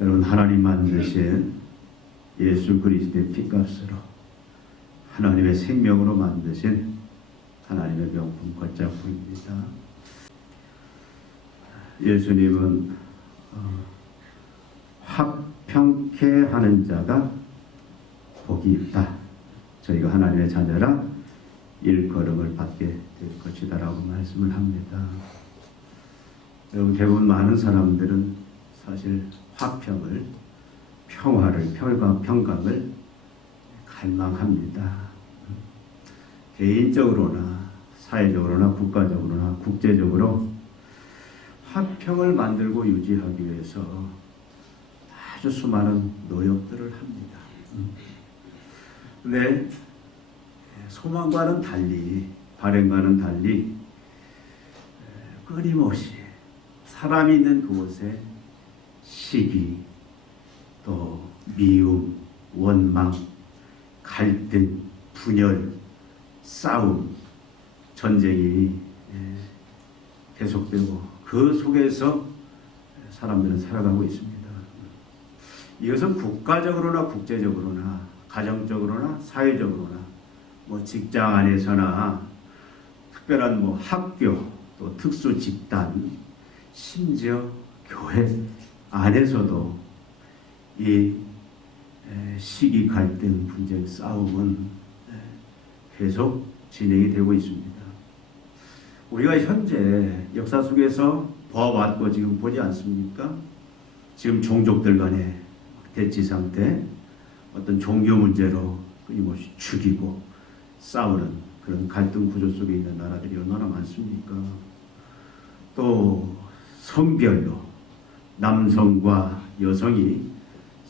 여러분, 하나님 만드신 예수 그리스도의 피값으로 하나님의 생명으로 만드신 하나님의 명품 걸작품입니다. 예수님은 화평케 하는 자가 복이 있다. 저희가 하나님의 자녀라 일컬음을 받게 될 것이다 라고 말씀을 합니다. 여러분, 대부분 많은 사람들은 사실 화평을, 평화를, 평강을 갈망합니다. 개인적으로나 사회적으로나 국가적으로나 국제적으로 화평을 만들고 유지하기 위해서 아주 수많은 노력들을 합니다. 근데 소망과는 달리, 바람과는 달리 끊임없이 사람이 있는 그곳에 시기, 또 미움, 원망, 갈등, 분열, 싸움, 전쟁이 계속되고 그 속에서 사람들은 살아가고 있습니다. 이것은 국가적으로나 국제적으로나 가정적으로나 사회적으로나 직장 안에서나 특별한 학교, 또 특수 집단, 심지어 교회 안에서도 이 시기, 갈등, 분쟁, 싸움은 계속 진행이 되고 있습니다. 우리가 현재 역사 속에서 보아왔고 지금 보지 않습니까? 지금 종족들 간의 대치 상태, 어떤 종교 문제로 끊임없이 죽이고 싸우는 그런 갈등 구조 속에 있는 나라들이 얼마나 많습니까? 또 성별로 남성과 여성이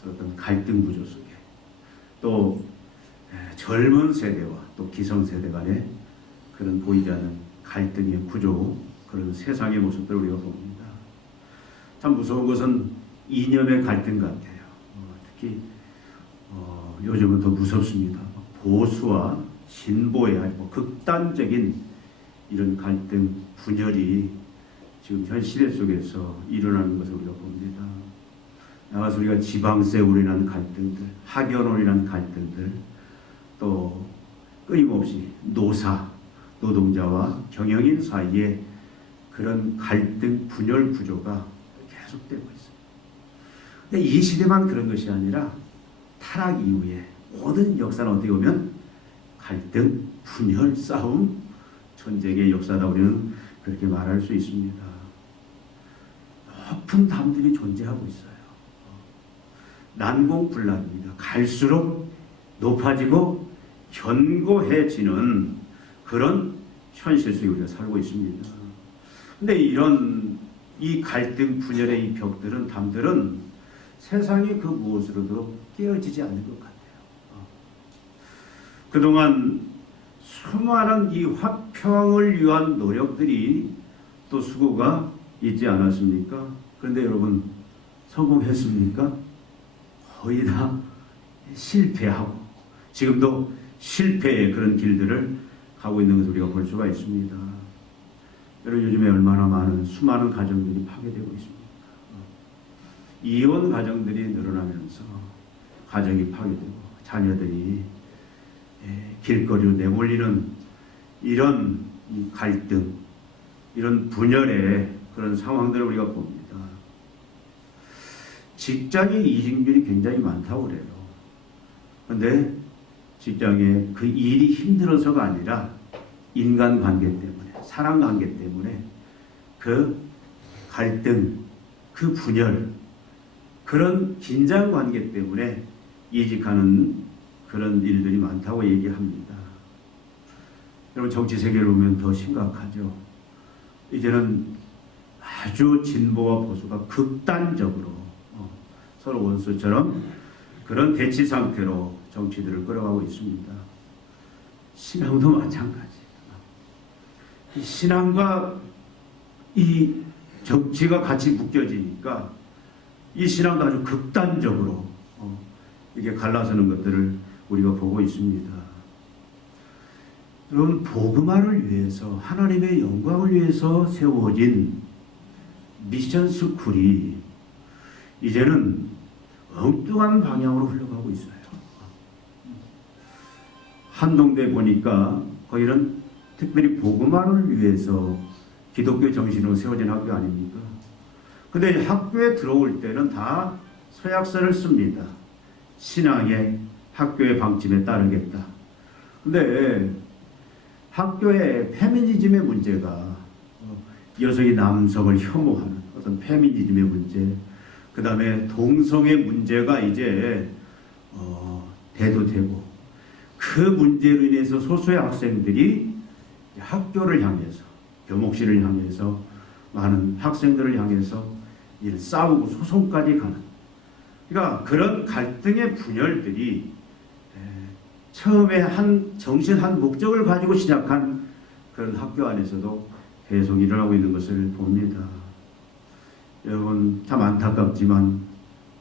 어떤 갈등 구조 속에, 또 젊은 세대와 또 기성세대 간의 그런 보이지 않는 갈등의 구조, 그런 세상의 모습들을 우리가 봅니다. 참 무서운 것은 이념의 갈등 같아요. 특히 요즘은 더 무섭습니다. 보수와 진보의 극단적인 이런 갈등, 분열이 지금 현 시대 속에서 일어나는 것을 우리가 봅니다. 나가서 우리가 지방세로 인한 갈등들, 학연으로 인한 갈등들, 또 끊임없이 노동자와 경영인 사이에 그런 갈등, 분열 구조가 계속되고 있습니다. 근데 이 시대만 그런 것이 아니라 타락 이후에 모든 역사는 어떻게 보면 갈등, 분열, 싸움, 전쟁의 역사다 우리는 그렇게 말할 수 있습니다. 높은 담들이 존재하고 있어요. 난공불락입니다. 갈수록 높아지고 견고해지는 그런 현실 속에 우리가 살고 있습니다. 근데 이 갈등, 분열의 이 벽들은, 담들은 세상이 그 무엇으로도 깨어지지 않는 것 같아요. 그동안 수많은 이 화평을 위한 노력들이 또 수고가 있지 않았습니까? 그런데 여러분, 성공했습니까? 거의 다 실패하고 지금도 실패의 그런 길들을 가고 있는 것을 우리가 볼 수가 있습니다. 여러분, 요즘에 얼마나 많은 수많은 가정들이 파괴되고 있습니까? 이혼 가정들이 늘어나면서 가정이 파괴되고 자녀들이 길거리로 내몰리는 이런 갈등, 이런 분열의 그런 상황들을 우리가 봅니다. 직장의 이직률이 굉장히 많다고 그래요. 그런데 직장에 그 일이 힘들어서가 아니라 인간관계 때문에, 사랑관계 때문에 그 갈등, 그 분열, 그런 긴장관계 때문에 이직하는 그런 일들이 많다고 얘기합니다. 여러분, 정치 세계를 보면 더 심각하죠. 이제는 아주 진보와 보수가 극단적으로 서로 원수처럼 그런 대치 상태로 정치들을 끌어가고 있습니다. 신앙도 마찬가지. 신앙과 이 정치가 같이 묶여지니까 이 신앙도 아주 극단적으로 이게 갈라서는 것들을 우리가 보고 있습니다. 여러분, 복음화를 위해서, 하나님의 영광을 위해서 세워진 미션 스쿨이 이제는 엉뚱한 방향으로 흘러가고 있어요. 한동대 보니까 거기는 특별히 복음화를 위해서 기독교 정신으로 세워진 학교 아닙니까? 근데 학교에 들어올 때는 다 서약서를 씁니다. 신앙의 학교의 방침에 따르겠다. 근데 학교에 페미니즘의 문제가 여성이 남성을 혐오하는 어떤 페미니즘의 문제, 그 다음에 동성의 문제가 이제 대두되고 그 문제로 인해서 소수의 학생들이 학교를 향해서 교목실을 향해서 많은 학생들을 향해서 싸우고 소송까지 가는, 그러니까 그런 갈등의 분열들이 처음에 한 정신 한 목적을 가지고 시작한 그런 학교 안에서도 계속 일어나고 있는 것을 봅니다. 여러분 참 안타깝지만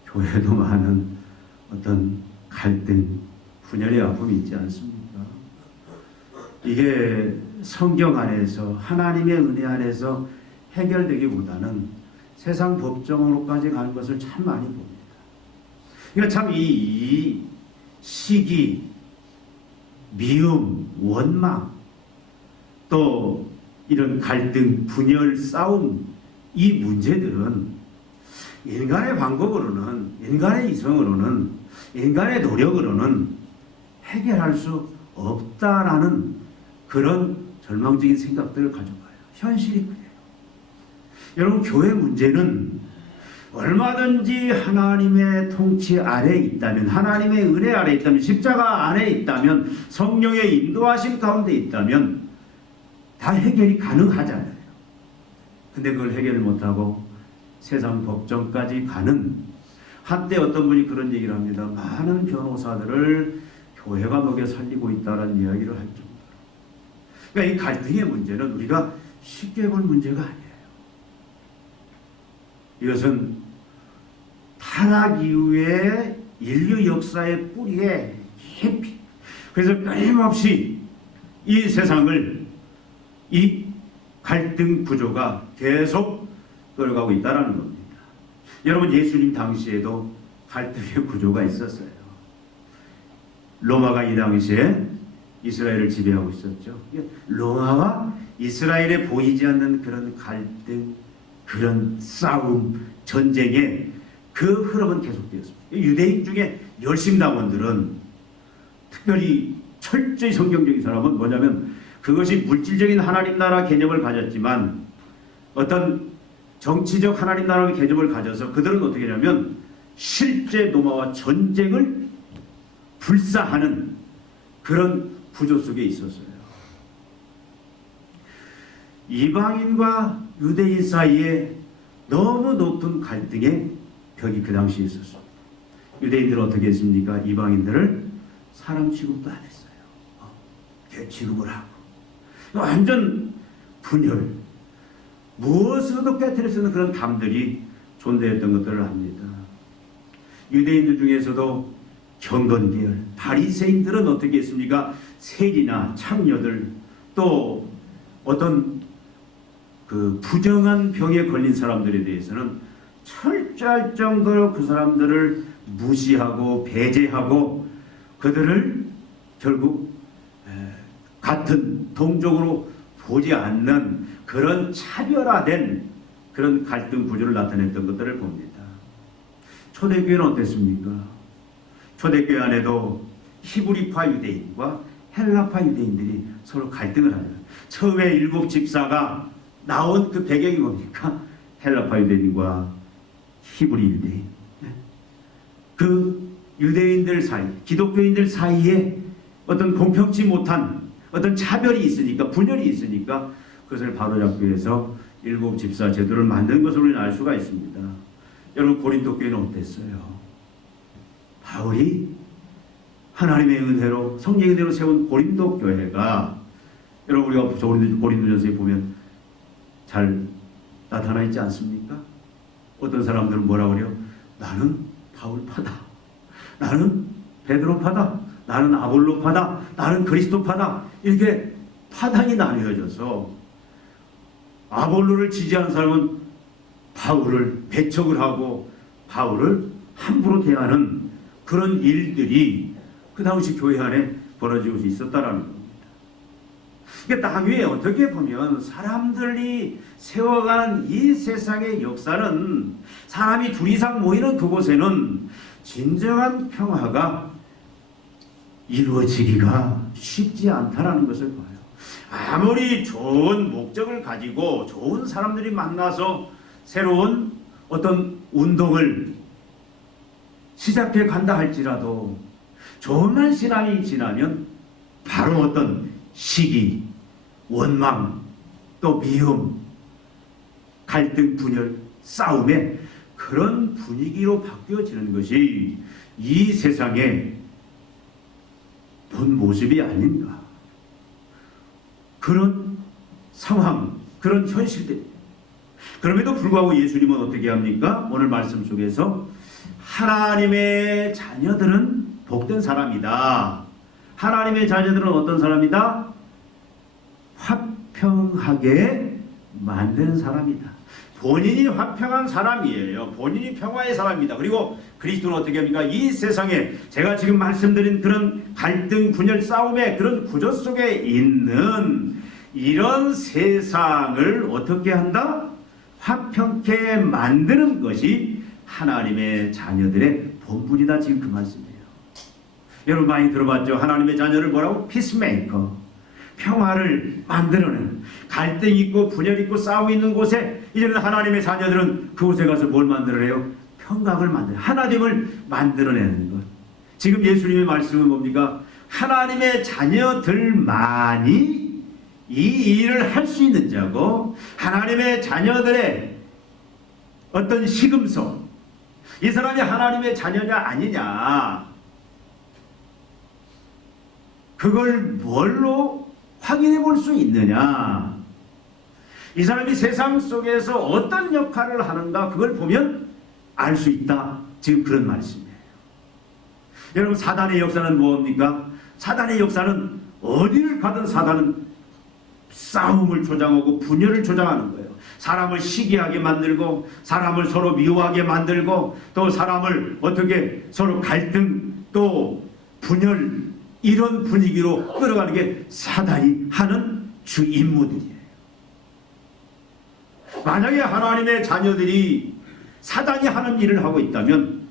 교회도 많은 어떤 갈등, 분열의 아픔이 있지 않습니까? 이게 성경 안에서 하나님의 은혜 안에서 해결되기보다는 세상 법정으로까지 가는 것을 참 많이 봅니다. 그러니까 참 이 시기, 미움, 원망, 또 이런 갈등, 분열, 싸움, 이 문제들은 인간의 방법으로는, 인간의 이성으로는, 인간의 노력으로는 해결할 수 없다라는 그런 절망적인 생각들을 가져봐요. 현실이 그래요. 여러분, 교회 문제는 얼마든지 하나님의 통치 아래에 있다면, 하나님의 은혜 아래에 있다면, 십자가 안에 있다면, 성령의 인도하심 가운데 있다면 다 해결이 가능하잖아요. 근데 그걸 해결을 못하고 세상 법정까지 가는, 한때 어떤 분이 그런 얘기를 합니다. 많은 변호사들을 교회가 먹여 살리고 있다는 이야기를 할 정도로. 그러니까 이 갈등의 문제는 우리가 쉽게 볼 문제가 아니에요. 이것은 타락 이후에 인류 역사의 뿌리에 깊이, 그래서 끊임없이 이 세상을 이 갈등 구조가 계속 끌어가고 있다는 겁니다. 여러분, 예수님 당시에도 갈등의 구조가 있었어요. 로마가 이 당시에 이스라엘을 지배하고 있었죠. 로마와 이스라엘에 보이지 않는 그런 갈등, 그런 싸움, 전쟁의 그 흐름은 계속되었습니다. 유대인 중에 열심당원들은, 특별히 철저히 성경적인 사람은 뭐냐면 그것이 물질적인 하나님 나라 개념을 가졌지만 어떤 정치적 하나님 나라의 개념을 가져서 그들은 어떻게 하냐면 실제 로마와 전쟁을 불사하는 그런 구조 속에 있었어요. 이방인과 유대인 사이에 너무 높은 갈등의 벽이 그 당시에 있었습니다. 유대인들은 어떻게 했습니까? 이방인들을 사람 취급도 안 했어요. 개 취급을 하고 완전 분열, 무엇으로도 깨뜨릴 수 있는 그런 담들이 존재했던 것들을 압니다. 유대인들 중에서도 경건계열, 바리새인들은 어떻게 했습니까? 세리나 창녀들, 또 어떤 그 부정한 병에 걸린 사람들에 대해서는 철저할 정도로 그 사람들을 무시하고 배제하고 그들을 결국 같은 동족으로 보지 않는 그런 차별화된 그런 갈등 구조를 나타냈던 것들을 봅니다. 초대교회는 어땠습니까? 초대교회 안에도 히브리파 유대인과 헬라파 유대인들이 서로 갈등을 하죠. 처음에 7 집사가 나온 그 배경이 뭡니까? 헬라파 유대인과 히브리 유대인. 그 유대인들 사이, 기독교인들 사이에 어떤 공평치 못한 어떤 차별이 있으니까, 분열이 있으니까 그것을 바로잡기 위해서 7 집사 제도를 만든 것으로 우리는 알 수가 있습니다. 여러분, 고린도 교회는 어땠어요? 바울이 하나님의 은혜로, 성령의 은혜로 세운 고린도 교회가, 여러분 우리가 고린도전서에 보면 잘 나타나 있지 않습니까? 어떤 사람들은 뭐라 그래요? 나는 바울파다, 나는 베드로파다, 나는 아볼로파다, 나는 그리스도파다, 이렇게 파당이 나뉘어져서 아볼로를 지지하는 사람은 바울을 배척을 하고 바울을 함부로 대하는 그런 일들이 그 당시 교회 안에 벌어지고 있었다라는 겁니다. 그러니까 당위에 어떻게 보면 사람들이 세워가는 이 세상의 역사는 사람이 둘 이상 모이는 그곳에는 진정한 평화가 이루어지기가 쉽지 않다라는 것을 봐요. 아무리 좋은 목적을 가지고 좋은 사람들이 만나서 새로운 어떤 운동을 시작해 간다 할지라도 조금만 시간이 지나면 바로 어떤 시기, 원망, 또 미움, 갈등, 분열, 싸움의 그런 분위기로 바뀌어지는 것이 이 세상의 본 모습이 아닌가. 그런 상황, 그런 현실들. 그럼에도 불구하고 예수님은 어떻게 합니까? 오늘 말씀 속에서 하나님의 자녀들은 복된 사람이다. 하나님의 자녀들은 어떤 사람이다? 화평하게 만드는 사람이다. 본인이 화평한 사람이에요. 본인이 평화의 사람입니다. 그리고 그리스도는 어떻게 합니까? 이 세상에 제가 지금 말씀드린 그런 갈등, 분열, 싸움의 그런 구조 속에 있는 이런 세상을 어떻게 한다? 화평케 만드는 것이 하나님의 자녀들의 본분이다. 지금 그 말씀이에요. 여러분 많이 들어봤죠? 하나님의 자녀를 뭐라고? 피스메이커. 평화를 만들어내는, 갈등 있고 분열 있고 싸움 있는 곳에 이제는 하나님의 자녀들은 그곳에 가서 뭘 만들어내요? 평강을 만들어내요. 하나님을 만들어내는 것. 지금 예수님의 말씀은 뭡니까? 하나님의 자녀들만이 이 일을 할 수 있는 자고, 하나님의 자녀들의 어떤 시금석, 이 사람이 하나님의 자녀냐 아니냐, 그걸 뭘로 확인해 볼 수 있느냐? 이 사람이 세상 속에서 어떤 역할을 하는가, 그걸 보면 알 수 있다. 지금 그런 말씀이에요. 여러분, 사단의 역사는 뭡니까? 사단의 역사는 어디를 가든 사단은 싸움을 조장하고 분열을 조장하는 거예요. 사람을 시기하게 만들고, 사람을 서로 미워하게 만들고, 또 사람을 어떻게 서로 갈등, 또 분열, 이런 분위기로 끌어가는 게 사단이 하는 주 임무들이에요. 만약에 하나님의 자녀들이 사단이 하는 일을 하고 있다면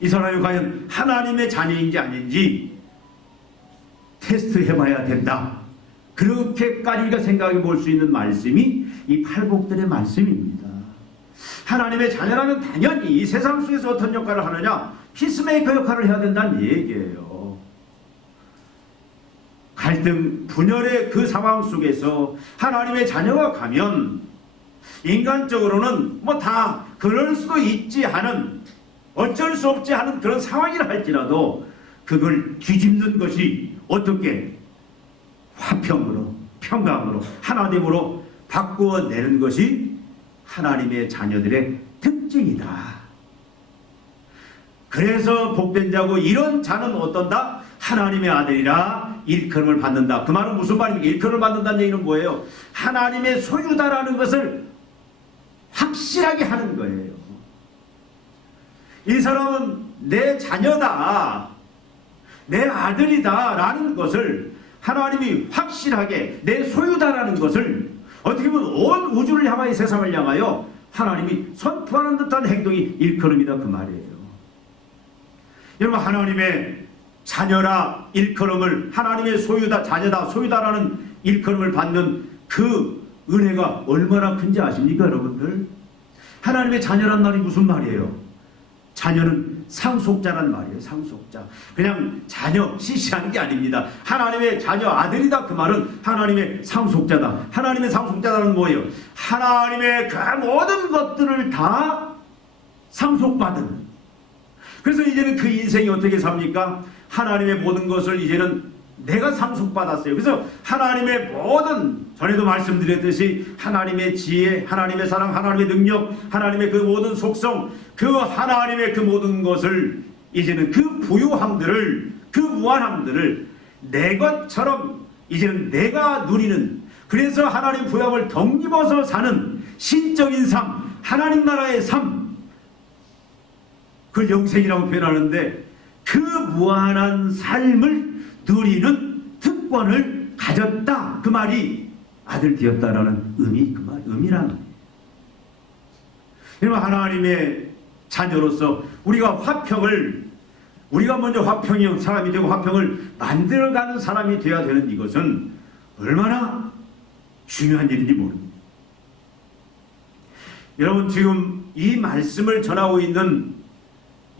이 사람이 과연 하나님의 자녀인지 아닌지 테스트해봐야 된다. 그렇게까지 우리가 생각해 볼 수 있는 말씀이 이 팔복들의 말씀입니다. 하나님의 자녀라면 당연히 이 세상 속에서 어떤 역할을 하느냐? 피스메이커 역할을 해야 된다는 얘기예요. 갈등, 분열의 그 상황 속에서 하나님의 자녀가 가면 인간적으로는 뭐 다 그럴 수도 있지 하는, 어쩔 수 없지 하는 그런 상황이라 할지라도 그걸 뒤집는 것이 어떻게 화평으로, 평강으로, 하나님으로 바꾸어내는 것이 하나님의 자녀들의 특징이다. 그래서 복된 자고 이런 자는 어떤다? 하나님의 아들이라 일컬음을 받는다. 그 말은 무슨 말입니까? 일컬음을 받는다는 얘기는 뭐예요? 하나님의 소유다라는 것을 확실하게 하는 거예요. 이 사람은 내 자녀다, 내 아들이다 라는 것을 하나님이 확실하게 내 소유다라는 것을 어떻게 보면 온 우주를 향하여, 세상을 향하여 하나님이 선포하는 듯한 행동이 일컬음이다, 그 말이에요. 여러분, 하나님의 자녀라 일컬음을, 하나님의 소유다, 자녀다, 소유다라는 일컬음을 받는 그 은혜가 얼마나 큰지 아십니까, 여러분들? 하나님의 자녀란 말이 무슨 말이에요? 자녀는 상속자란 말이에요. 상속자. 그냥 자녀, 시시한 게 아닙니다. 하나님의 자녀, 아들이다, 그 말은 하나님의 상속자다. 하나님의 상속자라는 뭐예요? 하나님의 그 모든 것들을 다 상속받은. 그래서 이제는 그 인생이 어떻게 삽니까? 하나님의 모든 것을 이제는 내가 상속받았어요. 그래서 하나님의 모든, 전에도 말씀드렸듯이 하나님의 지혜, 하나님의 사랑, 하나님의 능력, 하나님의 그 모든 속성, 그 하나님의 그 모든 것을 이제는 그 부유함들을, 그 무한함들을 내 것처럼 이제는 내가 누리는, 그래서 하나님 부양을 덧입어서 사는 신적인 삶, 하나님 나라의 삶, 그걸 영생이라고 표현하는데 그 무한한 삶을 누리는 특권을 가졌다. 그 말이 아들 되었다라는 의미라는 거예요. 여러분, 하나님의 자녀로서 우리가 먼저 화평의 사람이 되고 화평을 만들어가는 사람이 되어야 되는 이것은 얼마나 중요한 일인지 모릅니다. 여러분, 지금 이 말씀을 전하고 있는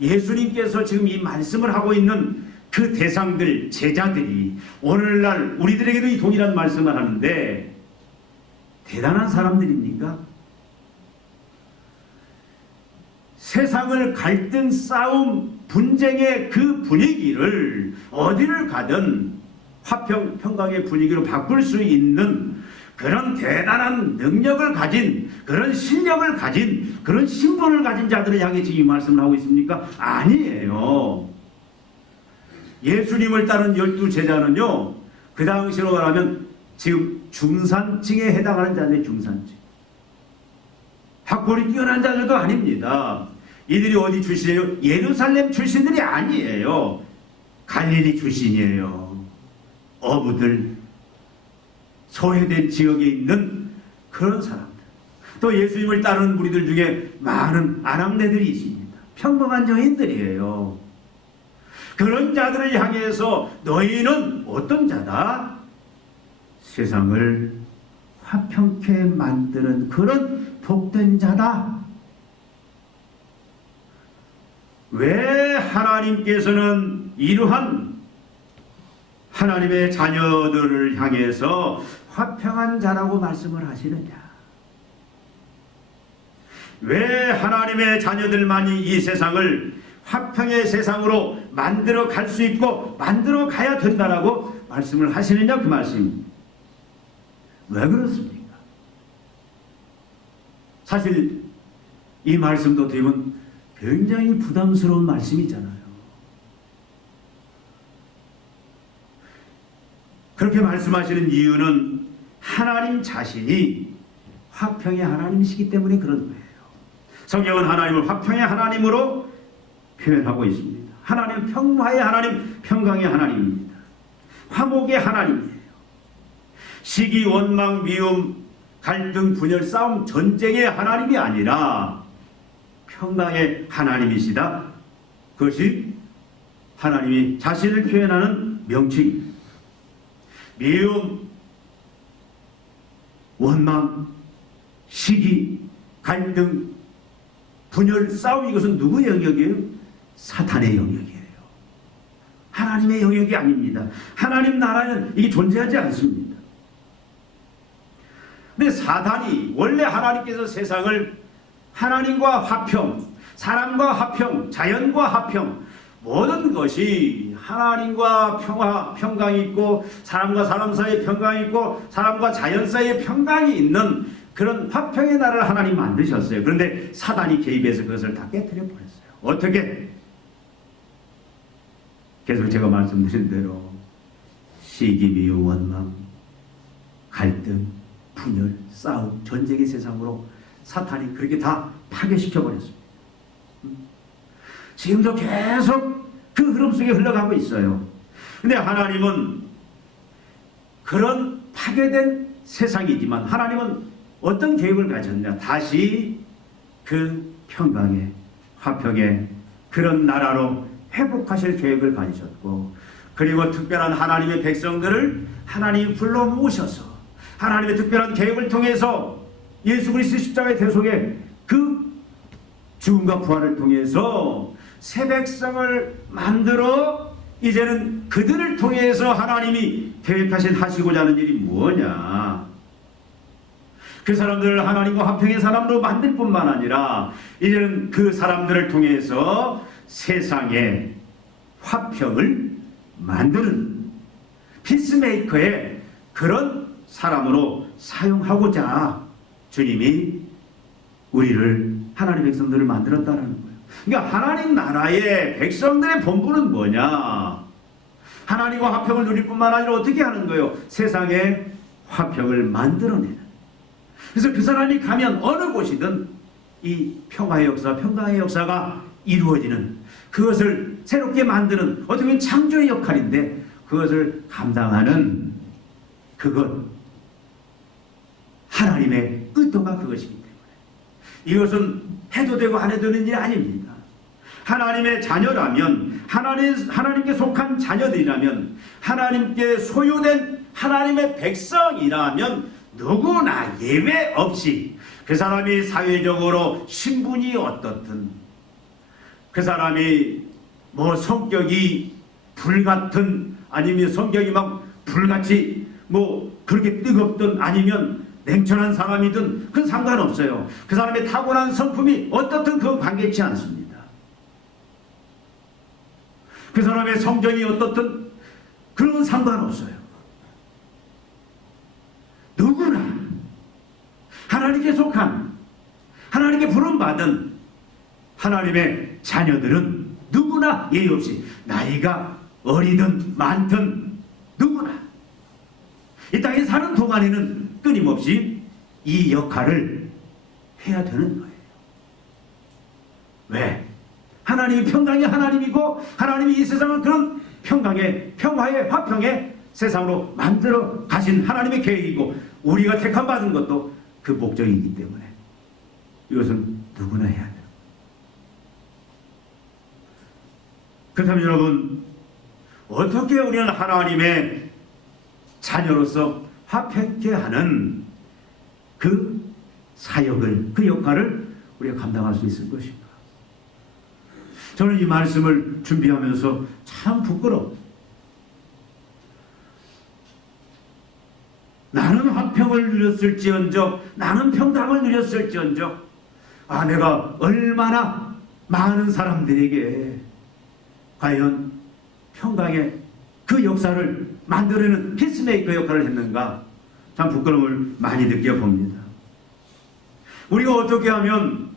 예수님께서 지금 이 말씀을 하고 있는 그 대상들, 제자들이 오늘날 우리들에게도 이 동일한 말씀을 하는데 대단한 사람들입니까? 세상을 갈등, 싸움, 분쟁의 그 분위기를 어디를 가든 화평, 평강의 분위기로 바꿀 수 있는 그런 대단한 능력을 가진, 그런 실력을 가진, 그런 신분을 가진 자들을 향해 지금 이 말씀을 하고 있습니까? 아니에요. 예수님을 따른 12제자는요, 그 당시로 말하면 지금 중산층에 해당하는 자들의 중산층. 학벌이 뛰어난 자들도 아닙니다. 이들이 어디 출신이에요? 예루살렘 출신들이 아니에요. 갈릴리 출신이에요. 어부들, 소외된 지역에 있는 그런 사람들. 또 예수님을 따르는 무리들 중에 많은 아낙네들이 있습니다. 평범한 정인들이에요. 그런 자들을 향해서 너희는 어떤 자다? 세상을 화평케 만드는 그런 복된 자다. 왜 하나님께서는 이러한 하나님의 자녀들을 향해서 화평한 자라고 말씀을 하시느냐? 왜 하나님의 자녀들만이 이 세상을 화평의 세상으로 만들어 갈 수 있고 만들어 가야 된다라고 말씀을 하시느냐? 그 말씀. 왜 그렇습니까? 사실 이 말씀도 되면 굉장히 부담스러운 말씀이잖아요. 그렇게 말씀하시는 이유는 하나님 자신이 화평의 하나님이시기 때문에 그런 거예요. 성경은 하나님을 화평의 하나님으로 표현하고 있습니다. 하나님은 평화의 하나님, 평강의 하나님입니다. 화목의 하나님이에요. 시기, 원망, 미움, 갈등, 분열, 싸움, 전쟁의 하나님이 아니라 평강의 하나님이시다. 그것이 하나님이 자신을 표현하는 명칭입니다. 미움, 원망, 시기, 갈등, 분열, 싸움, 이것은 누구의 영역이에요? 사탄의 영역이에요. 하나님의 영역이 아닙니다. 하나님 나라는 이게 존재하지 않습니다. 근데 사탄이 원래 하나님께서 세상을 하나님과 화평, 사람과 화평, 자연과 화평, 모든 것이 하나님과 평화, 평강이 있고 사람과 사람 사이에 평강이 있고 사람과 자연 사이에 평강이 있는 그런 화평의 나라를 하나님 만드셨어요. 그런데 사단이 개입해서 그것을 다 깨뜨려 버렸어요. 어떻게? 계속 제가 말씀드린 대로 시기, 미움, 원망, 갈등, 분열, 싸움, 전쟁의 세상으로 사탄이 그렇게 다 파괴시켜 버렸습니다. 지금도 계속 그 흐름 속에 흘러가고 있어요. 근데 하나님은 그런 파괴된 세상이지만 하나님은 어떤 계획을 가졌냐? 다시 그 평강의 화평의 그런 나라로 회복하실 계획을 가지셨고, 그리고 특별한 하나님의 백성들을 하나님이 불러 모으셔서 하나님의 특별한 계획을 통해서 예수 그리스도의 십자가의 대속에 그 죽음과 부활을 통해서 새 백성을 만들어 이제는 그들을 통해서 하나님이 계획하신 하시고자 하는 일이 뭐냐? 그 사람들을 하나님과 화평의 사람으로 만들 뿐만 아니라 이제는 그 사람들을 통해서 세상에 화평을 만드는 피스메이커의 그런 사람으로 사용하고자 주님이 우리를 하나님의 백성들을 만들었다는 거예요. 그러니까 하나님 나라의 백성들의 본분은 뭐냐? 하나님과 화평을 누릴 뿐만 아니라 어떻게 하는 거예요? 세상에 화평을 만들어내는. 그래서 그 사람이 가면 어느 곳이든 이 평화의 역사, 평강의 역사가 이루어지는, 그것을 새롭게 만드는 어떻게 보면 창조의 역할인데, 그것을 감당하는 그것, 하나님의 의도가 그것이기 때문에 이것은 해도 되고 안 해도 되는 일이 아닙니다. 하나님의 자녀라면, 하나님께 속한 자녀들이라면, 하나님께 소유된 하나님의 백성이라면 누구나 예외 없이 그 사람이 사회적으로 신분이 어떻든, 그 사람이 뭐 성격이 불같은, 아니면 성격이 막 불같이 뭐 그렇게 뜨겁든 아니면 냉철한 사람이든 그건 상관없어요. 그 사람의 타고난 성품이 어떻든 그건 관계치 않습니다. 그 사람의 성정이 어떻든 그런 상관없어요. 누구나 하나님께 속한, 하나님께 부름받은 하나님의 자녀들은 누구나 예의 없이, 나이가 어리든 많든 누구나 이 땅에 사는 동안에는 끊임없이 이 역할을 해야 되는 거예요. 왜? 하나님이 평강의 하나님이고, 하나님이 이 세상을 그런 평강의, 평화의, 화평의 세상으로 만들어 가신 하나님의 계획이고, 우리가 택함 받은 것도 그 목적이기 때문에 이것은 누구나 해야 돼요. 그렇다면 여러분, 어떻게 우리는 하나님의 자녀로서 화평케 하는 그 사역을, 그 역할을 우리가 감당할 수 있을 것인가? 저는 이 말씀을 준비하면서 참 부끄러워. 나는 화평을 누렸을지언정, 나는 평강을 누렸을지언정, 내가 얼마나 많은 사람들에게 과연 평강의 그 역사를 만들어내는 피스메이커 역할을 했는가, 참 부끄러움을 많이 느껴봅니다. 우리가 어떻게 하면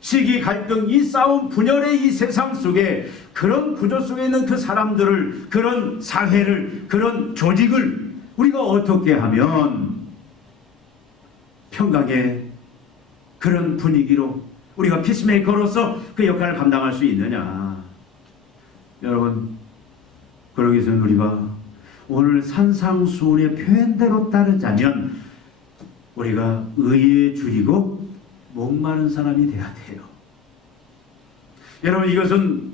시기, 갈등, 이 싸움, 분열의 이 세상 속에, 그런 구조 속에 있는 그 사람들을, 그런 사회를, 그런 조직을 우리가 어떻게 하면 평강의 그런 분위기로 우리가 피스메이커로서 그 역할을 감당할 수 있느냐. 여러분, 그러기 위해서는 우리가 오늘 산상수훈의 표현대로 따르자면 우리가 의에 줄이고 목마른 사람이 돼야 돼요. 여러분, 이것은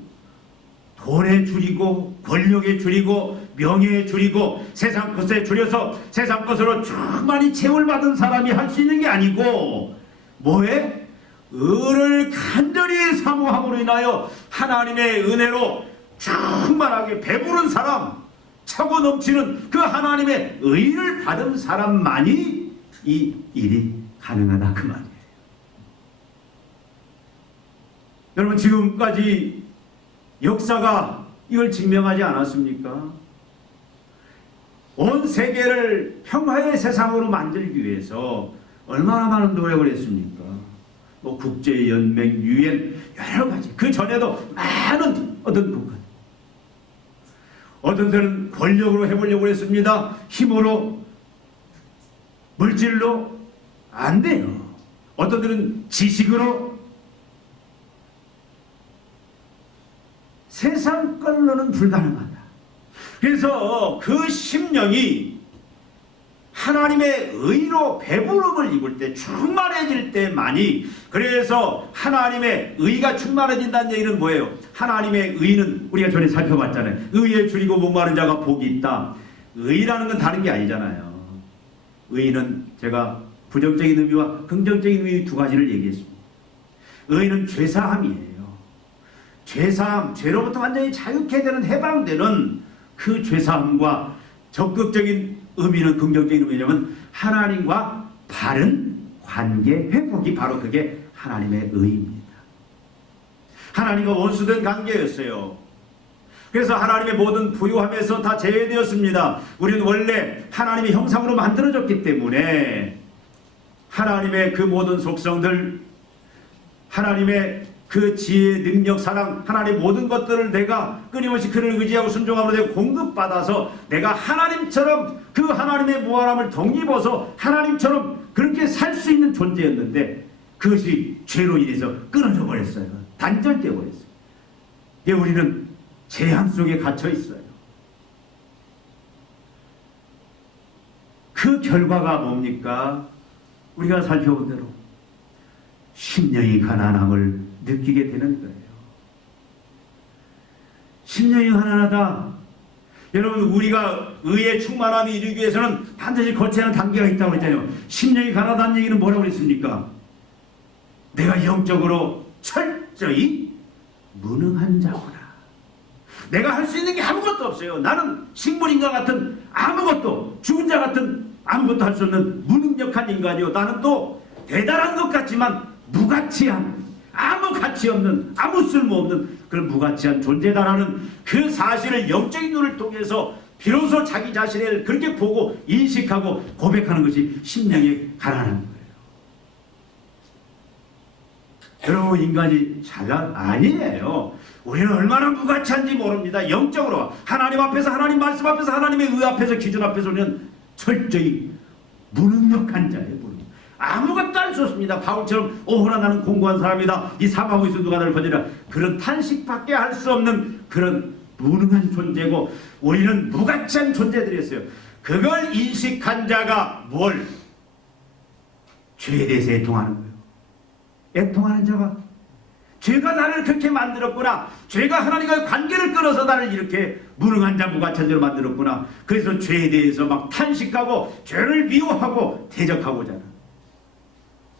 돈에 줄이고 권력에 줄이고 명예에 줄이고 세상 것에 줄여서 세상 것으로 충만히 채울 받은 사람이 할 수 있는 게 아니고, 뭐에? 의를 간절히 사모함으로 인하여 하나님의 은혜로 충만하게 배부른 사람, 차고 넘치는 그 하나님의 의를 받은 사람만이 이 일이 가능하다, 그 말이에요. 여러분, 지금까지 역사가 이걸 증명하지 않았습니까? 온 세계를 평화의 세상으로 만들기 위해서 얼마나 많은 노력을 했습니까? 뭐 국제연맹, 유엔, 여러 가지. 그 전에도 많은 어떤 국가, 어떤 때는 권력으로 해보려고 했습니다. 힘으로, 물질로 안 돼요. 어떤 때는 지식으로. 세상 걸로는 불가능하다. 그래서 그 심령이 하나님의 의로 배부름을 입을 때, 충만해질 때만이, 그래서 하나님의 의가 충만해진다는 얘기는 뭐예요? 하나님의 의는 우리가 전에 살펴봤잖아요. 의에 줄이고 목마른 자가 복이 있다. 의라는 건 다른 게 아니잖아요. 의는 제가 부정적인 의미와 긍정적인 의미 두 가지를 얘기했습니다. 의는 죄사함이에요. 죄사함, 죄로부터 완전히 자유케 되는, 해방되는 그 죄사함과 적극적인 의미는, 긍정적인 의미냐면 하나님과 바른 관계 회복이 바로 그게 하나님의 의입니다. 하나님과 원수된 관계였어요. 그래서 하나님의 모든 부유함에서 다 제외되었습니다. 우리는 원래 하나님의 형상으로 만들어졌기 때문에 하나님의 그 모든 속성들, 하나님의 그 지혜, 능력, 사랑, 하나님의 모든 것들을 내가 끊임없이 그를 의지하고 순종함으로 내가 공급받아서 내가 하나님처럼 그 하나님의 무한함을 덧입어서 하나님처럼 그렇게 살 수 있는 존재였는데, 그것이 죄로 인해서 끊어져 버렸어요. 단절되어 버렸어요. 우리는 재앙 속에 갇혀 있어요. 그 결과가 뭡니까? 우리가 살펴본 대로 심령이 가난함을 느끼게 되는 거예요. 심령이 가난하다. 여러분, 우리가 의의 충만함이 이루기 위해서는 반드시 거쳐야 하는 단계가 있다고 했잖아요. 심령이 가난하다는 얘기는 뭐라고 했습니까? 내가 영적으로 철저히 무능한 자구나. 내가 할 수 있는 게 아무것도 없어요. 나는 식물인과 같은 아무것도, 죽은 자 같은 아무것도 할 수 없는 무능력한 인간이요. 나는 또 대단한 것 같지만 무가치한, 아무 가치 없는, 아무 쓸모없는 그런 무가치한 존재다라는 그 사실을 영적인 눈을 통해서 비로소 자기 자신을 그렇게 보고 인식하고 고백하는 것이 심령이 가난한 거예요. 여러분, 인간이 잘난 아니에요. 우리는 얼마나 무가치한지 모릅니다. 영적으로 하나님 앞에서, 하나님 말씀 앞에서, 하나님의 의 앞에서, 기준 앞에서 우리는 철저히 무능력한 자예요. 아무것도 할 수 없습니다. 바울처럼 오호라 나는 공고한 사람이다. 이 사망하고 있어 누가 나를 건지라. 그런 탄식밖에 할 수 없는 그런 무능한 존재고, 우리는 무가치한 존재들이었어요. 그걸 인식한 자가 뭘? 죄에 대해서 애통하는 거예요. 애통하는 자가, 죄가 나를 그렇게 만들었구나. 죄가 하나님과의 관계를 끊어서 나를 이렇게 무능한 자, 무가치한 자로 만들었구나. 그래서 죄에 대해서 막 탄식하고 죄를 미워하고 대적하고자 하는,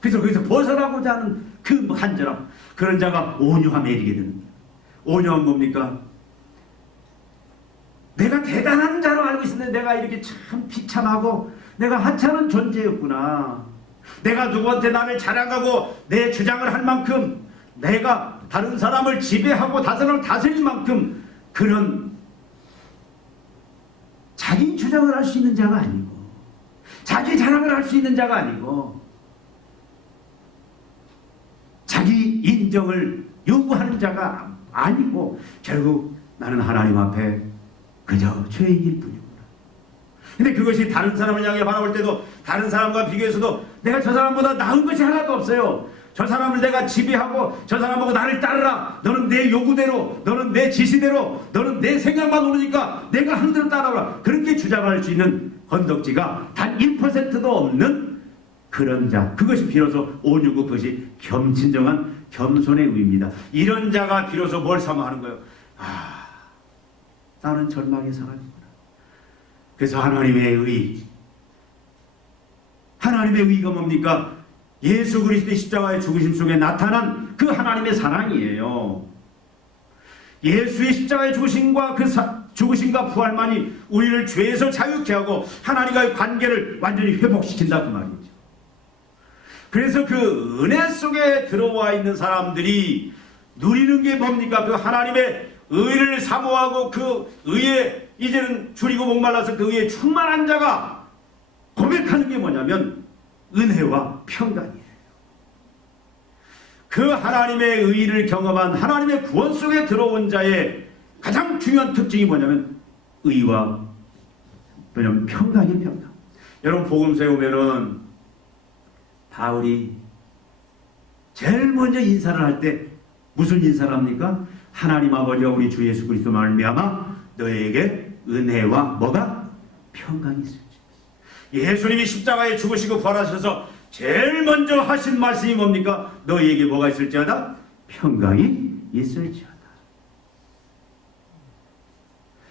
그래서 거기서 벗어나고자 하는 그 간절함, 그런 자가 온유함에 이르게 되는 거예요. 온유함은 뭡니까? 내가 대단한 자로 알고 있었는데 내가 이렇게 참 비참하고 내가 하찮은 존재였구나. 내가 누구한테 나를 자랑하고 내 주장을 할 만큼, 내가 다른 사람을 지배하고 다른 다스릴 만큼 그런 자기 주장을 할 수 있는 자가 아니고, 자기 자랑을 할 수 있는 자가 아니고, 자기 인정을 요구하는 자가 아니고, 결국 나는 하나님 앞에 그저 죄인일 뿐이구나. 근데 그것이 다른 사람을 향해 바라볼 때도, 다른 사람과 비교해서도 내가 저 사람보다 나은 것이 하나도 없어요. 저 사람을 내가 지배하고 저 사람하고 나를 따르라. 너는 내 요구대로, 너는 내 지시대로, 너는 내 생각만 오르니까 내가 한 대로 따라오라. 그렇게 주장할 수 있는 건덕지가 단 1%도 없는 그런 자, 그것이 비로소 온유고 그것이 진정한 겸손의 의입니다. 이런 자가 비로소 뭘 사모하는 거예요? 아, 나는 절망의 사람이구나. 그래서 하나님의 의, 하나님의 의가 뭡니까? 예수 그리스도의 십자가의 죽으심 속에 나타난 그 하나님의 사랑이에요. 예수의 십자가의 죽으심과 그 죽으심과 부활만이 우리를 죄에서 자유케 하고 하나님과의 관계를 완전히 회복시킨다, 그 말이죠. 그래서 그 은혜 속에 들어와 있는 사람들이 누리는 게 뭡니까? 그 하나님의 의를 사모하고 그 의에 이제는 줄이고 목말라서 그 의에 충만한 자가 고백하는 게 뭐냐면 은혜와 평강이에요. 그 하나님의 의를 경험한, 하나님의 구원 속에 들어온 자의 가장 중요한 특징이 뭐냐면 의와 평강이 평강. 여러분, 복음서에 오면은 바울이 제일 먼저 인사를 할 때 무슨 인사를 합니까? 하나님 아버지와 우리 주 예수 그리스도 말미암아 너에게 은혜와 뭐가? 평강이 있을지. 예수님이 십자가에 죽으시고 부활하셔서 제일 먼저 하신 말씀이 뭡니까? 너희에게 뭐가 있을지어다? 평강이 있을지어다.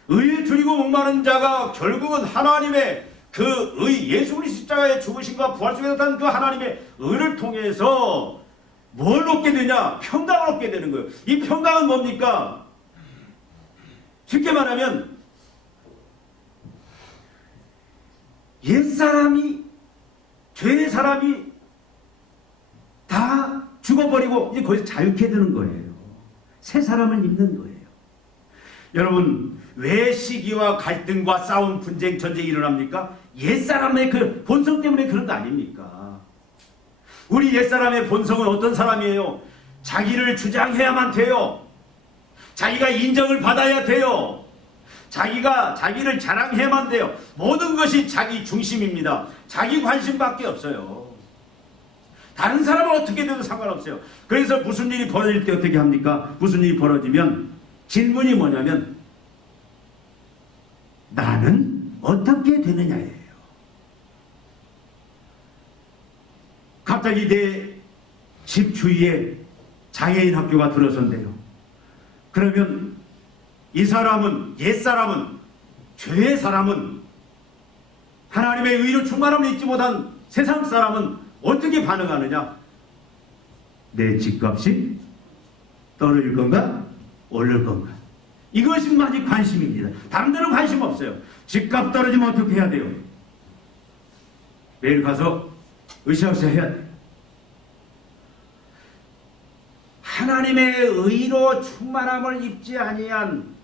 의에 줄이고 목마른 자가 결국은 하나님의 그 의, 예수 그리스도 십자가의 죽으심과 부활 속에 나타난 그 하나님의 의를 통해서 뭘 얻게 되냐? 평강을 얻게 되는 거예요. 이 평강은 뭡니까? 쉽게 말하면 옛사람이, 죄의 사람이 다 죽어버리고 이제 거기서 자유케 되는 거예요. 새 사람을 입는 거예요. 여러분, 왜 시기와 갈등과 싸움, 분쟁, 전쟁이 일어납니까? 옛사람의 그 본성 때문에 그런 거 아닙니까? 우리 옛사람의 본성은 어떤 사람이에요? 자기를 주장해야만 돼요. 자기가 인정을 받아야 돼요. 자기가 자기를 자랑해야만 돼요. 모든 것이 자기 중심입니다. 자기 관심밖에 없어요. 다른 사람은 어떻게 돼도 상관없어요. 그래서 무슨 일이 벌어질 때 어떻게 합니까? 무슨 일이 벌어지면 질문이 뭐냐면 나는 어떻게 되느냐예요. 갑자기 내 집 주위에 장애인 학교가 들어선대요. 그러면 이 사람은, 옛사람은, 죄의 사람은, 하나님의 의로 충만함을 잊지 못한 세상 사람은 어떻게 반응하느냐? 내 집값이 떨어질 건가? 오를 건가? 이것이 많이 관심입니다. 다른 데는 관심 없어요. 집값 떨어지면 어떻게 해야 돼요? 매일 가서 으쌰으쌰 해야 돼요. 하나님의 의로 충만함을 입지 아니한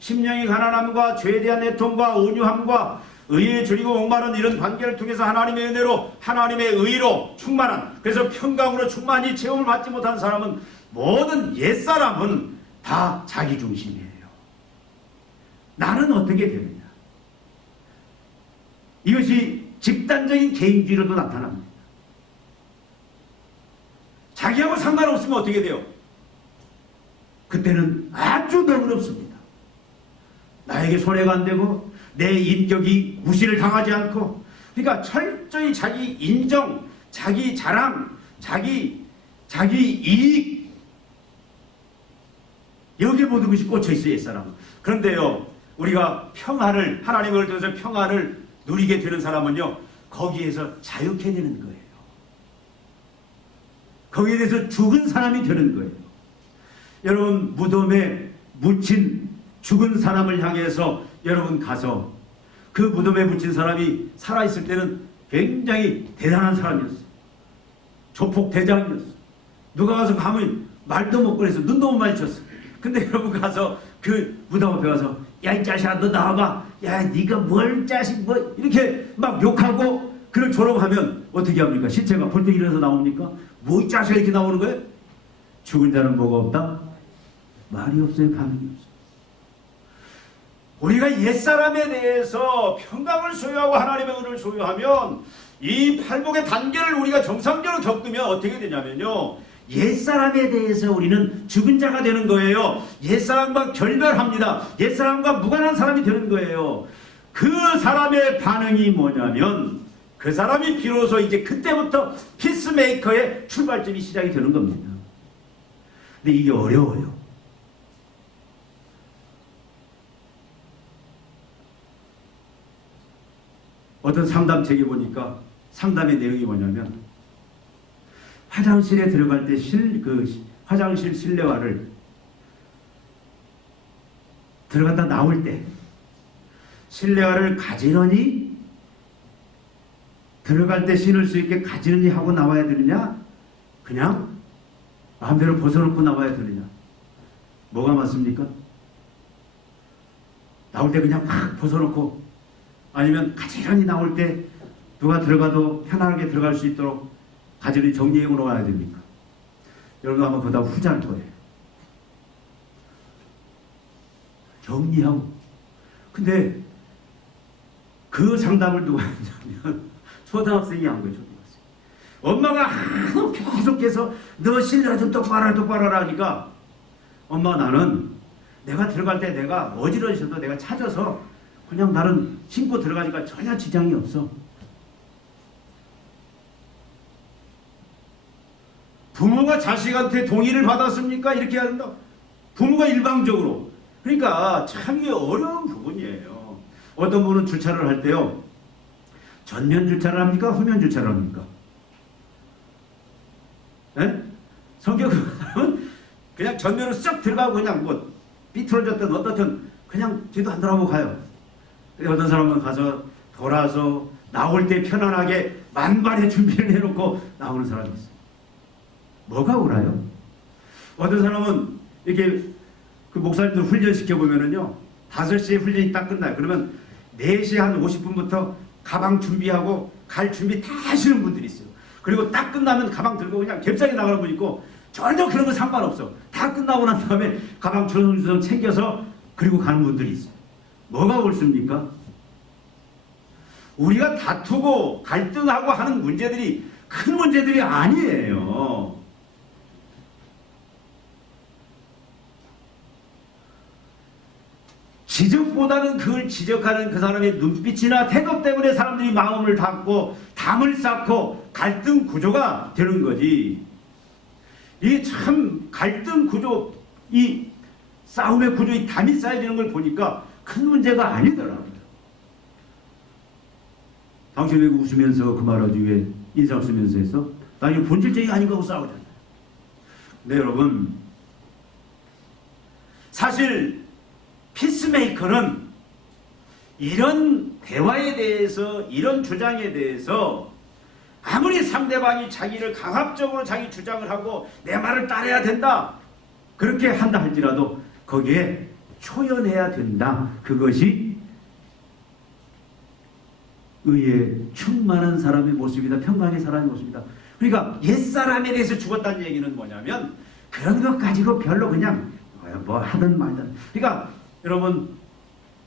심령이 가난함과 죄에 대한 애통과 온유함과 의에 줄이고 목마른 이런 관계를 통해서 하나님의 은혜로 하나님의 의로 충만한, 그래서 평강으로 충만히 체험을 받지 못한 사람은, 모든 옛사람은 다 자기중심이에요. 나는 어떻게 되느냐? 이것이 집단적인 개인주의로도 나타납니다. 자기하고 상관없으면 어떻게 돼요? 그때는 아주 너그럽습니다. 나에게 손해가 안 되고 내 인격이 무시를 당하지 않고, 그러니까 철저히 자기 인정, 자기 자랑, 자기 이익, 여기에 모든 것이 꽂혀 있어요, 옛사람은. 그런데요, 우리가 평안을, 하나님을 통해서 평안을 누리게 되는 사람은요, 거기에서 자유케 되는 거예요. 거기에 대해서 죽은 사람이 되는 거예요. 여러분, 무덤에 묻힌 죽은 사람을 향해서 여러분 가서, 그 무덤에 묻힌 사람이 살아있을 때는 굉장히 대단한 사람이었어. 조폭 대장이었어. 누가 가서 가면 말도 못 꺼내서 눈도 못 마주쳤어. 근데 여러분 가서 그 무덤 앞에 가서, 야 이 자식아 너 나와봐, 야 네가 뭘 자식 뭐, 이렇게 막 욕하고 그걸 조롱하면 어떻게 합니까? 시체가 벌떡 일어나서 나옵니까? 뭐 이 자식아 이렇게 나오는 거예요? 죽은 자는 뭐가 없다? 말이 없어요. 반응이 없어요. 우리가 옛사람에 대해서 평강을 소유하고 하나님의 은혜를 소유하면, 이 팔복의 단계를 우리가 정상적으로 겪으면 어떻게 되냐면요, 옛사람에 대해서 우리는 죽은 자가 되는 거예요. 옛사람과 결별합니다. 옛사람과 무관한 사람이 되는 거예요. 그 사람의 반응이 뭐냐면, 그 사람이 비로소 이제 그때부터 피스메이커의 출발점이 시작이 되는 겁니다. 근데 이게 어려워요. 어떤 상담책에 보니까 상담의 내용이 뭐냐면, 화장실에 들어갈 때 화장실 실내화를 들어갔다 나올 때 실내화를 가지런히 들어갈 때 신을 수 있게 가지런히 하고 나와야 되느냐, 그냥 마음대로 벗어놓고 나와야 되느냐? 뭐가 맞습니까? 나올 때 그냥 팍 벗어놓고, 아니면 가지런히 나올 때 누가 들어가도 편안하게 들어갈 수 있도록 가지런히 정리하고 나와야 됩니까? 여러분 아마 그보다 후자일 거예요. 정리하고. 근데 그 상담을 누가 했냐면 초등학생이 한 거예요. 초등학생. 엄마가 계속해서 너 실내화 좀 똑바로 하니까, 엄마 나는 내가 들어갈 때 내가 어지러워져도 내가 찾아서 그냥 나는 신고 들어가니까 전혀 지장이 없어. 부모가 자식한테 동의를 받았습니까? 이렇게 해야 된다. 부모가 일방적으로. 그러니까 참 이게 어려운 부분이에요. 어떤 분은 주차를 할 때요, 전면 주차를 합니까? 후면 주차를 합니까? 네? 성격은 그냥 전면으로 쓱 들어가고 그냥 뭐 삐뚤어졌든 어떻든 그냥 뒤도 안 돌아보고 가요. 어떤 사람은 가서 돌아서 나올 때 편안하게 만반의 준비를 해놓고 나오는 사람이 있어요. 뭐가 옳아요? 어떤 사람은 이렇게 그 목사님들 훈련시켜 보면은요, 5시에 훈련이 딱 끝나요. 그러면 4시 한 50분부터 가방 준비하고 갈 준비 다 하시는 분들이 있어요. 그리고 딱 끝나면 가방 들고 그냥 갭싸게 나가는 분 있고, 전혀 그런 거 상관없어. 다 끝나고 난 다음에 가방 주렁주렁 챙겨서 그리고 가는 분들이 있어요. 뭐가 옳습니까? 우리가 다투고 갈등하고 하는 문제들이 큰 문제들이 아니에요. 지적보다는 그걸 지적하는 그 사람의 눈빛이나 태도 때문에 사람들이 마음을 닫고 담을 쌓고 갈등 구조가 되는 거지. 이게 참 갈등 구조, 이 싸움의 구조, 이 담이 쌓여지는 걸 보니까 큰 문제가 아니더라고요. 당신 왜 웃으면서 그 말하지 왜 인상 쓰면서 해서? 나 이거 본질적이 아닌 거하고 싸우잖아요. 네, 여러분. 사실 피스메이커는 이런 대화에 대해서, 이런 주장에 대해서 아무리 상대방이 자기를 강압적으로 자기 주장을 하고 내 말을 따라야 된다 그렇게 한다 할지라도 거기에 초연해야 된다. 그것이 의에 충만한 사람의 모습이다. 평강의 사람의 모습이다. 그러니까 옛사람에 대해서 죽었다는 얘기는 뭐냐면 그런 것 가지고 별로 그냥 뭐 하든 말든. 그러니까 여러분,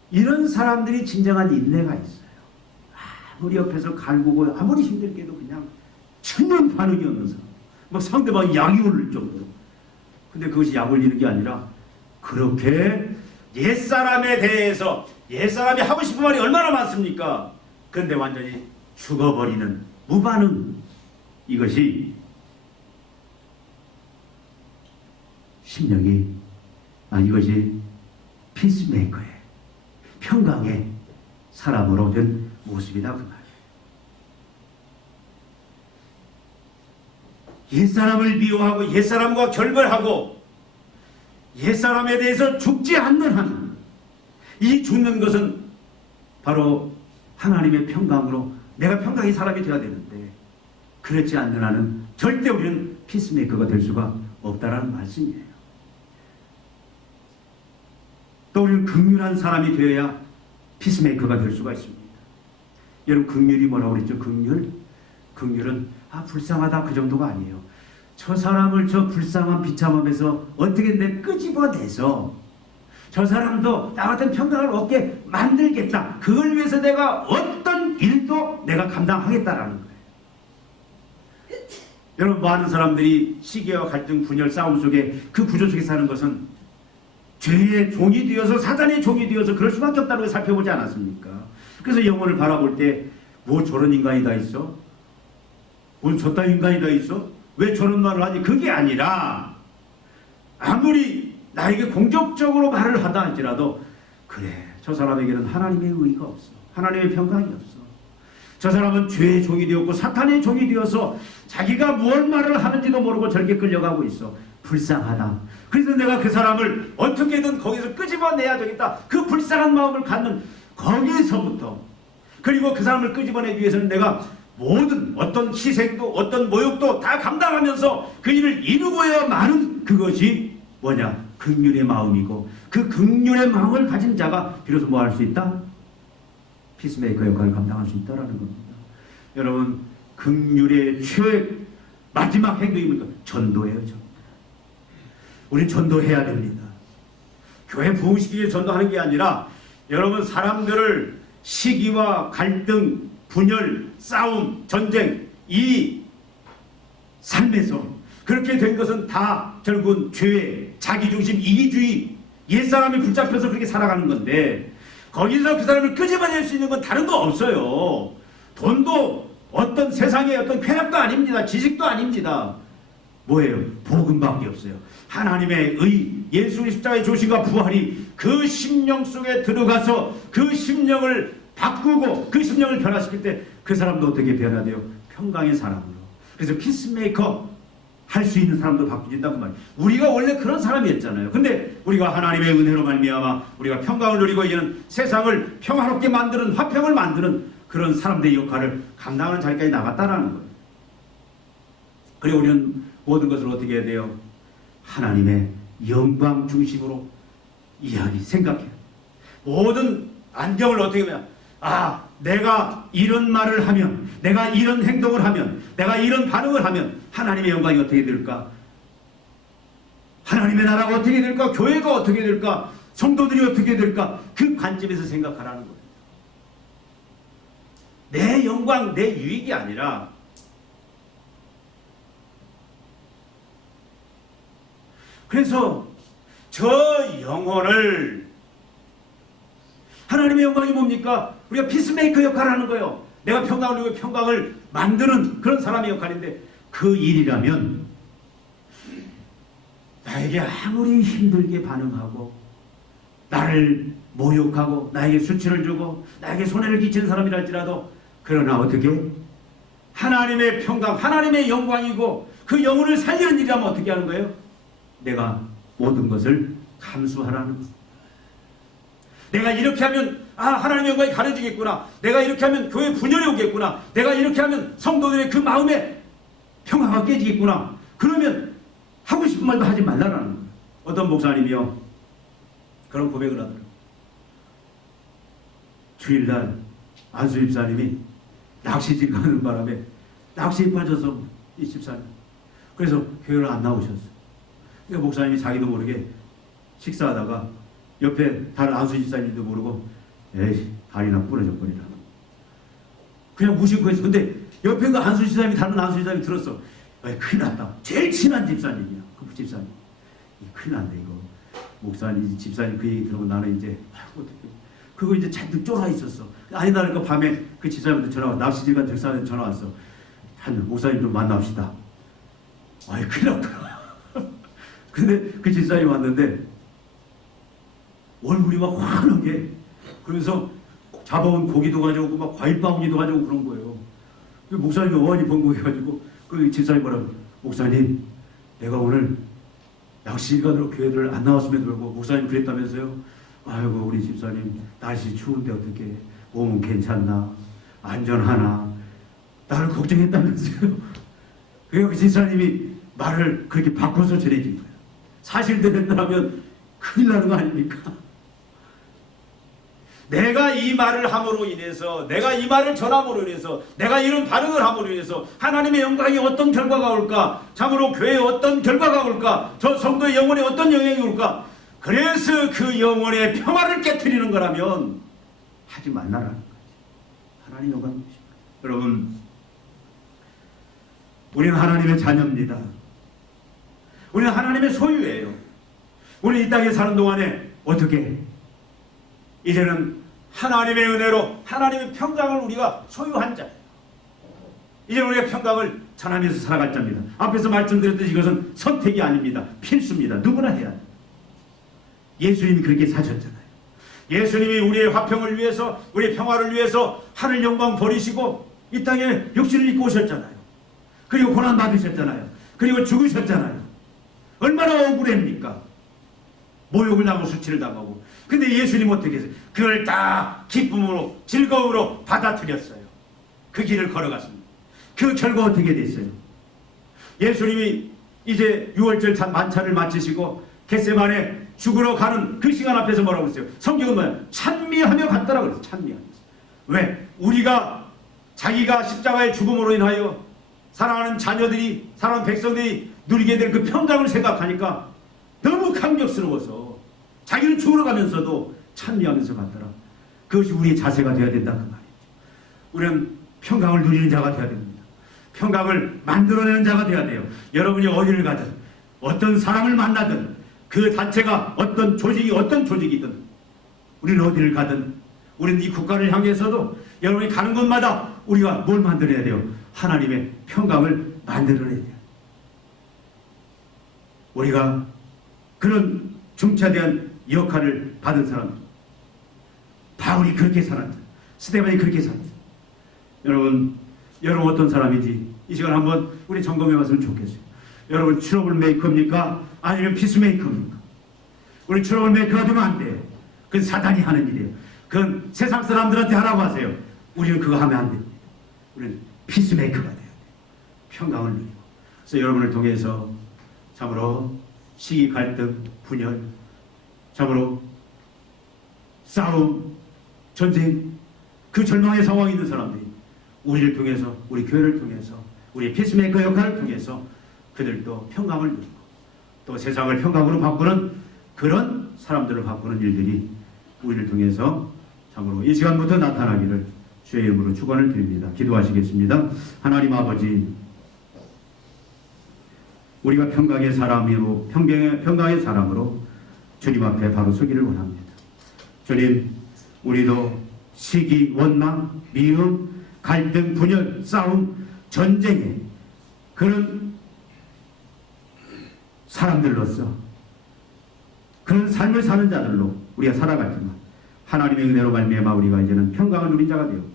이런 사람들이 진정한 인내가 있어요. 아무리 옆에서 갈구고 아무리 힘들게도 그냥 천년 반응이 없는 사람. 막 상대방이 약이 오를 정도로. 근데 그것이 약 올리는 게 아니라 그렇게 옛사람에 대해서, 옛사람이 하고 싶은 말이 얼마나 많습니까? 그런데 완전히 죽어버리는 무반응. 이것이 심령이, 이것이 피스메이커의 평강의 사람으로 된 모습이다 그 말이에요. 옛사람을 미워하고 옛사람과 결별하고 옛사람에 대해서 죽지 않는 한, 이 죽는 것은 바로 하나님의 평강으로 내가 평강의 사람이 되어야 되는데 그렇지 않는 한은 절대 우리는 피스메이커가 될 수가 없다라는 말씀이에요. 또 우리는 긍휼한 사람이 되어야 피스메이커가 될 수가 있습니다. 여러분, 긍휼이 뭐라고 그랬죠? 긍휼은 불쌍하다 그 정도가 아니에요. 저 사람을 저 불쌍한 비참함에서 어떻게 내 끄집어내서 저 사람도 나 같은 평강을 얻게 만들겠다. 그걸 위해서 내가 어떤 일도 내가 감당하겠다라는 거예요. 여러분, 많은 사람들이 시기와 갈등, 분열, 싸움 속에 그 구조 속에 사는 것은 죄의 종이 되어서, 사단의 종이 되어서 그럴 수밖에 없다는 걸 살펴보지 않았습니까? 그래서 영혼을 바라볼 때 뭐 저런 인간이 다 있어? 뭐 저딴 인간이 다 있어? 왜 저런 말을 하니? 그게 아니라 아무리 나에게 공격적으로 말을 하다 할지라도 그래, 저 사람에게는 하나님의 의의가 없어. 하나님의 평강이 없어. 저 사람은 죄의 종이 되었고 사탄의 종이 되어서 자기가 무엇 말을 하는지도 모르고 저렇게 끌려가고 있어. 불쌍하다. 그래서 내가 그 사람을 어떻게든 거기서 끄집어내야 되겠다. 그 불쌍한 마음을 갖는 거기에서부터, 그리고 그 사람을 끄집어내기 위해서는 내가 모든 어떤 희생도 어떤 모욕도 다 감당하면서 그 일을 이루고야 마는, 그것이 뭐냐? 긍휼의 마음이고, 그 긍휼의 마음을 가진 자가 비로소 뭐 할 수 있다? 피스메이커 역할을 감당할 수 있다라는 겁니다. 여러분, 긍휼의 마지막 행동이 뭡니까? 전도예요. 전도. 우린 전도해야 됩니다. 교회 부흥시키기 위해 전도하는 게 아니라 여러분, 사람들을 시기와 갈등, 분열, 싸움, 전쟁, 이 삶에서 그렇게 된 것은 다 결국은 죄, 자기중심, 이기주의, 옛사람이 붙잡혀서 그렇게 살아가는 건데, 거기서 그 사람을 끄집어낼 수 있는 건 다른 거 없어요. 돈도 어떤 세상의 어떤 쾌락도 아닙니다. 지식도 아닙니다. 뭐예요? 복음밖에 없어요. 하나님의 예수의 십자가의 조심과 부활이 그 심령 속에 들어가서 그 심령을 바꾸고 그 심령을 변화시킬 때 그 사람도 어떻게 변화돼요? 평강의 사람으로. 그래서 피스메이커 할 수 있는 사람도 바뀌어진다고 말이에요. 우리가 원래 그런 사람이었잖아요. 근데 우리가 하나님의 은혜로 말미암아 우리가 평강을 누리고 이제는 세상을 평화롭게 만드는, 화평을 만드는 그런 사람들의 역할을 감당하는 자리까지 나갔다라는 거예요. 그리고 우리는 모든 것을 어떻게 해야 돼요? 하나님의 영광 중심으로 생각해요. 모든 안경을 어떻게 하냐? 내가 이런 말을 하면, 내가 이런 행동을 하면, 내가 이런 반응을 하면 하나님의 영광이 어떻게 될까? 하나님의 나라가 어떻게 될까? 교회가 어떻게 될까? 성도들이 어떻게 될까? 그 관점에서 생각하라는 거예요. 내 영광, 내 유익이 아니라 그래서 저 영혼을, 하나님의 영광이 뭡니까? 우리가 피스메이커 역할을 하는 거예요. 내가 평강을 누리고 평강을 만드는 그런 사람의 역할인데, 그 일이라면 나에게 아무리 힘들게 반응하고 나를 모욕하고 나에게 수치를 주고 나에게 손해를 끼치는 사람이랄지라도, 그러나 어떻게? 하나님의 평강, 하나님의 영광이고 그 영혼을 살리는 일이라면 어떻게 하는 거예요? 내가 모든 것을 감수하라는 것. 내가 이렇게 하면 하나님의 영광이 가려지겠구나. 내가 이렇게 하면 교회 분열이 오겠구나. 내가 이렇게 하면 성도들의 그 마음에 평화가 깨지겠구나. 그러면 하고 싶은 말도 하지 말라라는 거예요. 어떤 목사님이요, 그런 고백을 하더라고요. 주일날 안수 집사님이 낚시질 가는 바람에 낚시에 빠져서, 이 집사님, 그래서 교회를 안 나오셨어요. 그러니까 목사님이 자기도 모르게 식사하다가 옆에 다른 안수 집사님도 모르고 에이 다리나 부러져 버리라 그냥 무심코했어. 근데 옆에 그 안수 집사님이, 다른 안수 집사님이 들었어. 큰일 났다. 제일 친한 집사님이야. 그 집사님. 큰일 났네 이거. 목사님, 집사님 그 얘기 들으고 나는 이제 어떡해. 그거 이제 잔뜩 쫄아 있었어. 아니다 그러니까 밤에 그 집사님한테 전화 왔어. 낚시질 간 집사님한테 전화 왔어. 한 목사님 좀 만납시다. 아이 큰일 났다. 근데 그 집사님이 왔는데 얼굴이 막 환하게, 그러면서 잡아온 고기도 가져오고 막 과일 바구니도 가져오고 그런 거예요. 그 목사님이 어안이 번거해가지고 그 집사님 뭐라고, 목사님 내가 오늘 낚시일간으로 교회를 안 나왔으면 그러고, 목사님 그랬다면서요? 아이고 우리 집사님 날씨 추운데 어떻게, 몸은 괜찮나, 안전하나, 나를 걱정했다면서요. 그래서 그 집사님이 말을 그렇게 바꿔서 전해진 거예요. 사실대로라면 큰일 나는 거 아닙니까? 내가 이 말을 함으로 인해서, 내가 이 말을 전함으로 인해서, 내가 이런 반응을 함으로 인해서 하나님의 영광이 어떤 결과가 올까? 참으로 교회에 어떤 결과가 올까? 저 성도의 영혼에 어떤 영향이 올까? 그래서 그 영혼의 평화를 깨트리는 거라면 하지 말라라는 거지. 하나님 영광입니다. 여러분, 우리는 하나님의 자녀입니다. 우리는 하나님의 소유예요. 우리 이 땅에 사는 동안에 어떻게? 이제는 하나님의 은혜로 하나님의 평강을 우리가 소유한 자예요. 이제 우리가 평강을 전하면서 살아갈 자입니다. 앞에서 말씀드렸듯이 이것은 선택이 아닙니다. 필수입니다. 누구나 해야 돼요. 예수님이 그렇게 사셨잖아요. 예수님이 우리의 화평을 위해서, 우리의 평화를 위해서 하늘 영광 버리시고 이 땅에 육신을 입고 오셨잖아요. 그리고 고난 받으셨잖아요. 그리고 죽으셨잖아요. 얼마나 억울합니까? 모욕을 당하고 수치를 당하고. 근데 예수님 어떻게 했어요? 그걸 다 기쁨으로, 즐거움으로 받아들였어요. 그 길을 걸어갔습니다. 그 결과 어떻게 됐어요? 예수님이 이제 6월절 만찬을 마치시고 겟세마네 죽으러 가는 그 시간 앞에서 뭐라고 했어요? 성경은 뭐야? 찬미하며 갔다라고 그랬어요. 찬미하면서. 왜? 우리가 자기가 십자가의 죽음으로 인하여 사랑하는 자녀들이, 사랑하는 백성들이 누리게 될 그 평강을 생각하니까 너무 감격스러워서 자기는 죽으러 가면서도 찬미하면서 갔더라. 그것이 우리의 자세가 되어야 된다 그 말이죠. 우리는 평강을 누리는 자가 되어야 됩니다. 평강을 만들어내는 자가 되어야 돼요. 여러분이 어디를 가든, 어떤 사람을 만나든, 그 단체가 어떤 조직이 어떤 조직이든, 우리는 어디를 가든, 우리는 이 국가를 향해서도 여러분이 가는 곳마다 우리가 뭘 만들어야 돼요? 하나님의 평강을 만들어내야 돼요. 우리가 그런 중차대한 역할을 받은 사람, 바울이 그렇게 살았다. 스데반이 그렇게 살았다. 여러분 어떤 사람인지 이 시간 한번 우리 점검해 봤으면 좋겠어요. 여러분 트러블 메이커입니까? 아니면 피스메이커입니까? 우리 트러블 메이커가 되면 안 돼요. 그건 사단이 하는 일이에요. 그건 세상 사람들한테 하라고 하세요. 우리는 그거 하면 안 됩니다. 우리는 피스메이커가 돼야 돼요. 평강을 누리고. 그래서 여러분을 통해서 참으로 시기, 갈등, 분열, 참으로 싸움, 전쟁, 그 절망의 상황에 있는 사람들이 우리를 통해서, 우리 교회를 통해서, 우리 피스메이커 역할을 통해서 그들도 평강을 누리고 또 세상을 평강으로 바꾸는 그런 사람들을 바꾸는 일들이 우리를 통해서 참으로 이 시간부터 나타나기를 주의 이름으로 축원을 드립니다. 기도하시겠습니다. 하나님 아버지, 우리가 평강의 사람이고 평강의 사람으로 주님 앞에 바로 서기를 원합니다. 주님, 우리도 시기, 원망, 미움, 갈등, 분열, 싸움, 전쟁에 그런 사람들로서 그런 삶을 사는 자들로 우리가 살아가지만 하나님의 은혜로 말미암아 우리가 이제는 평강을 누린 자가 되었고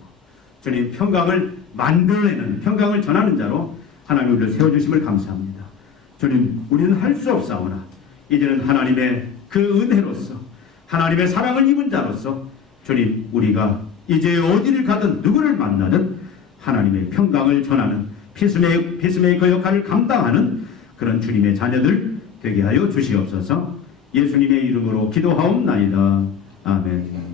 주님 평강을 만들어내는 평강을 전하는 자로 하나님 우리를 세워주심을 감사합니다. 주님, 우리는 할 수 없사오나 이제는 하나님의 그 은혜로서 하나님의 사랑을 입은 자로서 주님, 우리가 이제 어디를 가든 누구를 만나든 하나님의 평강을 전하는 피스메이커 역할을 감당하는 그런 주님의 자녀들 되게 하여 주시옵소서. 예수님의 이름으로 기도하옵나이다. 아멘.